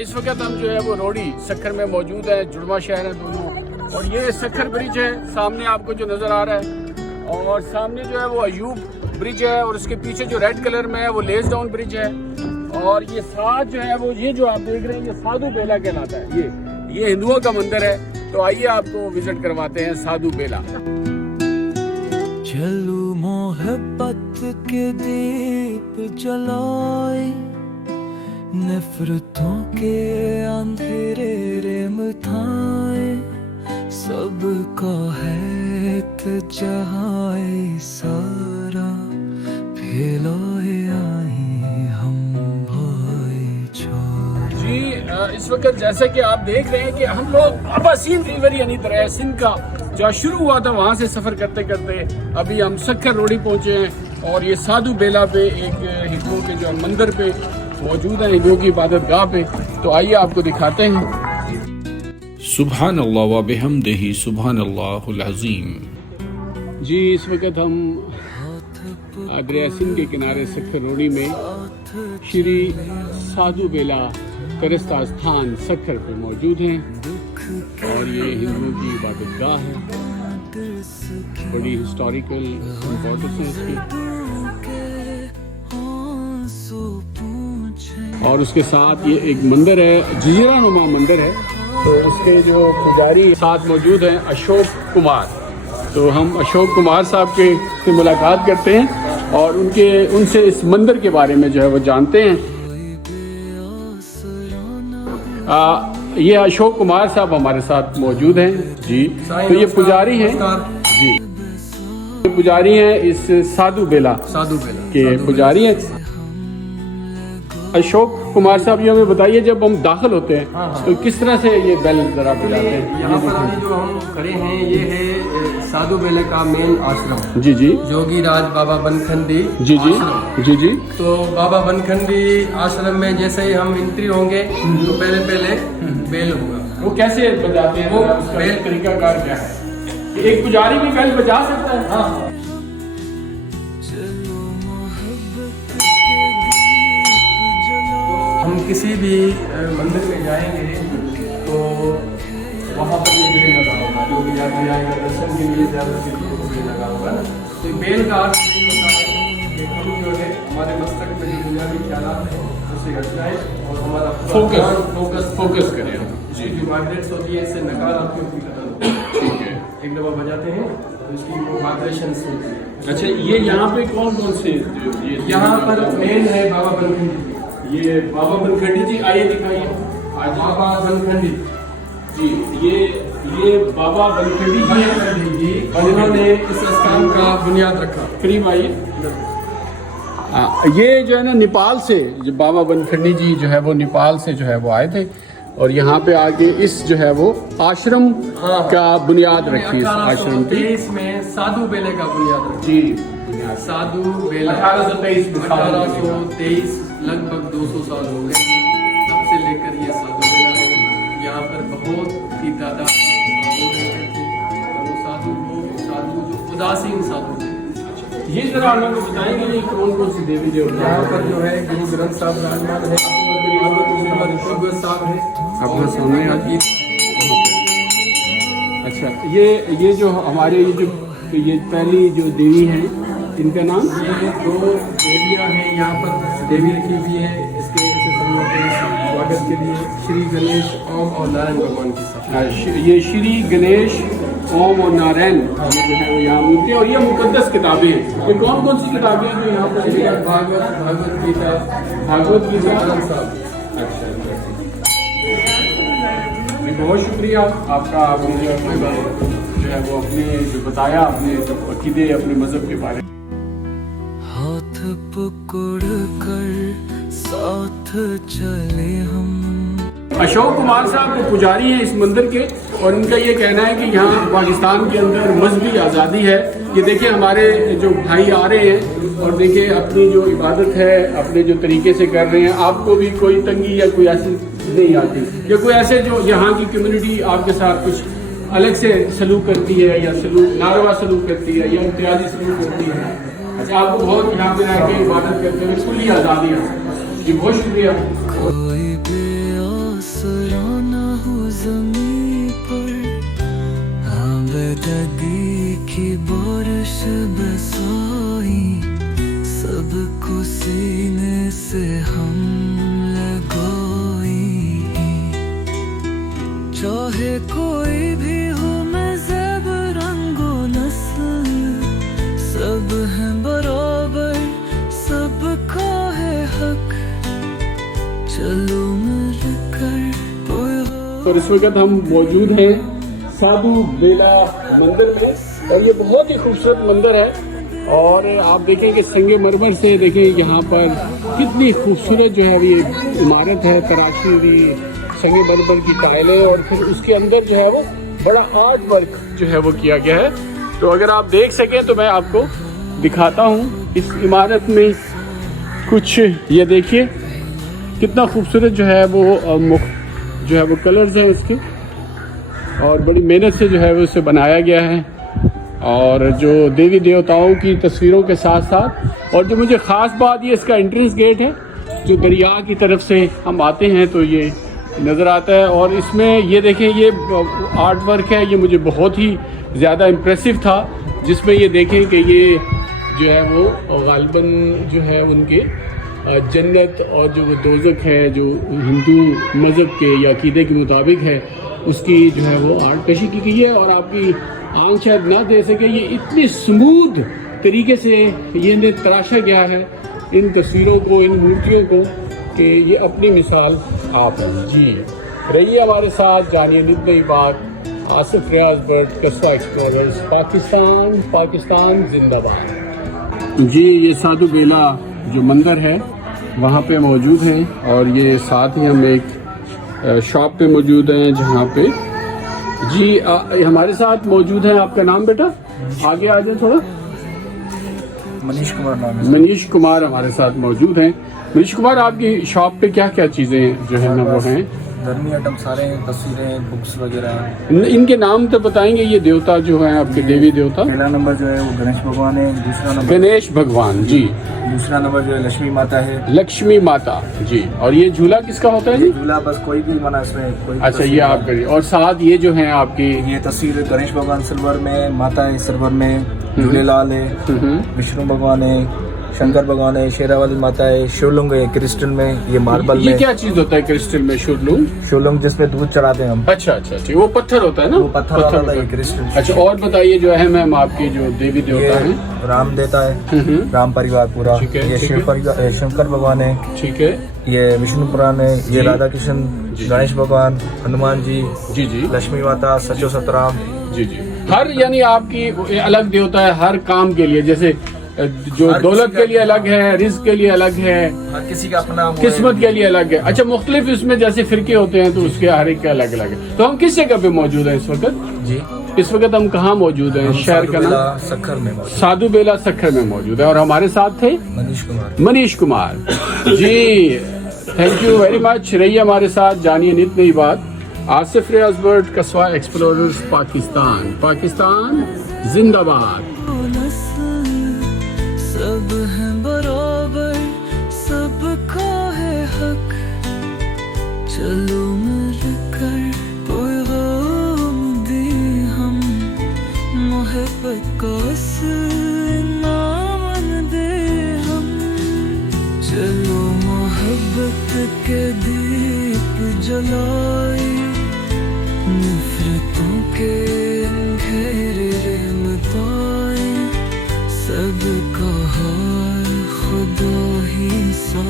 इस वक्त हम जो है वो रोड़ी सक्खर में मौजूद है, जुड़वा शहर है दोनों। और ये सक्खर ब्रिज है सामने आपको जो नज़र आ रहा है, और सामने जो है वो अयूब ब्रिज है, और उसके पीछे जो रेड कलर में है वो लेस डाउन ब्रिज है। और ये साथ जो है वो ये जो आप देख रहे हैं ये साधु बेला कहलाता है। ये हिंदुओं का मंदिर है, तो आइए आपको विजिट करवाते हैं साधु बेला। चलू मोहब्बत के दीप जलाए, नफरतों के अंधेरे मिटाए, सबका है जहां सारा फैलाए आए हम भाईचारा। जी इस वक्त जैसे कि आप देख रहे हैं कि हम लोग अब्बासीन रिवर यानी दरिया सिंध का जो शुरू हुआ था वहाँ से सफ़र करते करते अभी हम सक्खर रोड़ी पहुँचे हैं। और ये साधु बेला पे एक हिंदुओं के जो मंदिर पे मौजूद है, हिंदुओं की इबादत गाह पे, तो आइए आपको दिखाते हैं। सुभान अल्लाह व बिहम्दिही सुभान अल्लाहुल अज़ीम। जी इस वक्त हम दरिया सिंध के किनारे सक्खर रोड़ी में श्री साधु बेला करस्ता स्थान सक्खर पे मौजूद हैं, और ये हिंदुओं की इबादत गाह है, बड़ी हिस्टोरिकल इम्पोर्टेंस है इसकी। और उसके साथ ये एक मंदिर है, जजीरा नुमा मंदिर है, तो उसके जो पुजारी साथ मौजूद हैं अशोक कुमार। तो हम अशोक कुमार साहब से मुलाकात करते हैं और उनसे इस मंदिर के बारे में जो है वो जानते हैं। ये अशोक कुमार साहब हमारे साथ मौजूद हैं जी। तो ये पुजारी हैं जी, ये पुजारी हैं इस साधु बेला के पुजारी हैं। अशोक कुमार साहब ये हमें बताइए, जब हम दाखिल होते हैं तो किस तरह से ये बेल जरा बजाते हैं? यहाँ पर अभी जो हम खड़े हैं ये है साधु बेले का मेन आश्रम। जी जी। जोगी राज बाबा बनखंडी जी जी जी जी। तो बाबा बनखंडी आश्रम में जैसे ही हम एंट्री होंगे तो पहले बेल होगा। वो कैसे बजाते हैं? वो बेल तरीकाकार क्या है? एक पुजारी भी बेल बजा सकता है? हाँ। हम किसी भी मंदिर में जाएंगे तो वहाँ पर ये बेल लगा होगा, जो भी यात्री आएगा दर्शन के लिए ज़्यादा बेल लगा होगा ना। तो बेल का अर्थ होता है कि हम जो है हमारे मस्तक में जो दुनियावी ख्यालात हैं उससे हट जाए और हमारा फोकस करें। जी जो वाइब्रेट्स होती है इससे नकारात्मक भी खत्म होती है। ठीक है, एक दफ़ा बजाते हैं तो इसकी वो वाइब्रेशन होती है। अच्छा, ये यहाँ पे कौन कौन से यहाँ पर मेन है बाबा बनखंडी। ये बाबा बनखंडी जी, आइए दिखाइए। आज बाबा बनखंडी जी, ये बाबा बनखंडी जी जिन्होंने इस स्थान का बुनियाद रखा। करीब आइए। ये जो है ना नेपाल से, जो बाबा बनखंडी जी जो है वो नेपाल से जो है वो आए थे, और यहाँ पे आके इस जो है वो आश्रम का बुनियाद रखी, इस आश्रम की। 1823 में साधु बेले का बुनियाद रखा जी। साधु बेला 1823 लगभग 200 साल हो गए तब से लेकर ये साधु बेला है। यहाँ पर बहुत ही ज्यादा साधु रहते थे, और वो साधु जो उदासीन साधु थे। ये जरा हमें बताएंगे ये कौन कौन सी देवी देवता? यहाँ पर जो है गुरु ग्रंथ साहब विराजमान है, साहब है आपका सामने अच्छा, ये जो हमारे ये पहली जो देवी हैं इनका नाम? ये 2 देवियाँ हैं यहाँ पर, देवी रखी हुई है इसके स्वागत के लिए। श्री गणेश ओम और नारायण भगवान की स्थापना। ये श्री गणेश ओम और नारायण ये जो है वो यहाँ मूर्ति, और ये मुकद्दस किताबें हैं। ये कौन कौन सी किताबें हैं जो यहाँ पर? भागवत गीता साहब। अच्छा, बहुत शुक्रिया आपका, आपने जो है वो अपने जो बताया अपने अकीदे अपने मजहब के बारे में। हाथ पकड़ कर साथ चले हम। अशोक कुमार साहब वो पुजारी हैं इस मंदिर के, और इनका ये कहना है कि यहाँ पाकिस्तान के अंदर मजहबी आज़ादी है। ये देखिए हमारे जो भाई आ रहे हैं और देखिए अपनी जो इबादत है अपने जो तरीके से कर रहे हैं, आपको भी कोई तंगी या कोई ऐसी नहीं आती, या कोई ऐसे जो यहाँ की कम्युनिटी आपके साथ कुछ अलग से सलूक करती है या नारवा सलूक करती है या इम्तियाजी सलूक करती है? अच्छा, आपको बहुत यहाँ पे रह के इबादत करते हुए खुली आज़ादी है जी। बहुत शुक्रिया। चाहे कोई भी हो मज़हब रंगो नस्ल, सब हैं बराबर, सबका है हक, चलो मिलकर और इस वक्त हम मौजूद हैं साधु बेला मंदिर में और ये बहुत ही खूबसूरत मंदिर है। और आप देखें कि संगे मरमर से देखें यहाँ पर कितनी खूबसूरत जो है ये इमारत है, तराशी हुई संगे मरमर की टाइलें और फिर उसके अंदर जो है वो बड़ा आर्ट वर्क जो है वो किया गया है। तो अगर आप देख सकें तो मैं आपको दिखाता हूँ इस इमारत में कुछ, ये देखिए कितना खूबसूरत जो है वो जो है वो कलर्स हैं उसके और बड़ी मेहनत से जो है वो उसे बनाया गया है। और जो देवी देवताओं की तस्वीरों के साथ साथ और जो मुझे ख़ास बात ये इसका एंट्रेंस गेट है जो दरिया की तरफ से हम आते हैं तो ये नज़र आता है। और इसमें ये देखें ये आर्ट वर्क है, ये मुझे बहुत ही ज़्यादा इम्प्रेसिव था, जिसमें ये देखें कि ये जो है वो गालिबन जो है उनके जन्नत और जो वो दोज़ख है जो हिंदू मज़हब के या अक़ीदे के मुताबिक है उसकी जो है वो आर्ट कशी की गई है। और आपकी आंख शायद ना दे सके, ये इतनी स्मूथ तरीके से ये इन्हें तराशा गया है इन तस्वीरों को, इन मूर्तियों को, कि ये अपनी मिसाल आप हैं। जी रहिए हमारे साथ, जानिए नित नई बात। आसिफ रियाज भट्ट, कस्बा एक्सप्लोरर्स, पाकिस्तान, पाकिस्तान जिंदाबाद। जी ये साधु बेला जो मंदिर है वहाँ पे मौजूद हैं और ये साथ ही हम एक शॉप पे मौजूद हैं जहाँ पे जी हमारे साथ मौजूद हैं। आपका नाम बेटा आगे आ जाए थोड़ा। मनीष कुमार नाम है। मनीष कुमार हमारे साथ मौजूद हैं। मनीष कुमार आपकी शॉप पे क्या क्या चीज़ें जो है ना वो हैं? धर्मी आइटम सारे हैं, तस्वीरें, बुक्स वगैरह। इनके नाम तो बताएंगे, ये देवता जो हैं आपके देवी देवता? पहला नंबर जो है वो गणेश भगवान है, दूसरा नंबर गणेश भगवान जी, दूसरा नंबर जो है लक्ष्मी माता है। लक्ष्मी माता जी। और ये झूला किसका होता है जी? झूला बस कोई भी बना इसमें कोई भी अच्छा ये आप करिए। और साथ ये जो है आपकी ये तस्वीर गणेश भगवान सिल्वर में, माता है सिल्वर में, झूलेलाल है, विष्णु भगवान है, शंकर भगवान है, शेरावाली माता है, शिवलिंग है क्रिस्टल में, ये मार्बल में। ये क्या चीज होता है क्रिस्टल में? शिवलिंग? शिवलिंग जिसमें दूध चढ़ाते हैं हम। अच्छा अच्छा अच्छा, वो पत्थर होता है ना? वो पत्थर वाला होता है क्रिस्टल। अच्छा और बताइए जो है मैम आपके जो देवी देवता ये हैं? राम देता है, राम परिवार पूरा। ठीक है, ये ठीक शंकर भगवान है, ठीक है। ये विष्णु पुराण है, ये राधा कृष्ण, गणेश भगवान, हनुमान जी, जी जी, लक्ष्मी माता, सचो सतराम। जी जी। हर यानी आपकी अलग देवता है हर काम के लिए, जैसे जो दौलत के लिए अलग है, रिस्क के लिए अलग है, हर किसी का अपना वो है। किस्मत के लिए अलग है। अच्छा मुख्तलिफ इसमें जैसे फिरके होते हैं तो उसके हर एक के अलग अलग है। तो हम किस जगह पे मौजूद हैं इस वक्त? जी इस वक्त हम कहाँ मौजूद हैं? शहर का नाम सखर में मौजूद। साधु बेला सखर में मौजूद है। और हमारे साथ थे Manish Kumar. Manish Kumar ji, thank you very much. रहिए हमारे साथ, जानिए नित नई बात। आसिफ रियाज भट्ट, कस्बा एक्सप्लोरर्स, पाकिस्तान, पाकिस्तान जिंदाबाद। सब हैं बराबर, सबका है हक, चलो मिलकर पैगाम दे हम, मोहब्बत का नाम दे हम, चलो मोहब्बत के दीप जलाए, नफरतों के अंधेरे मिटाए, सबका हाल खुदा ही सा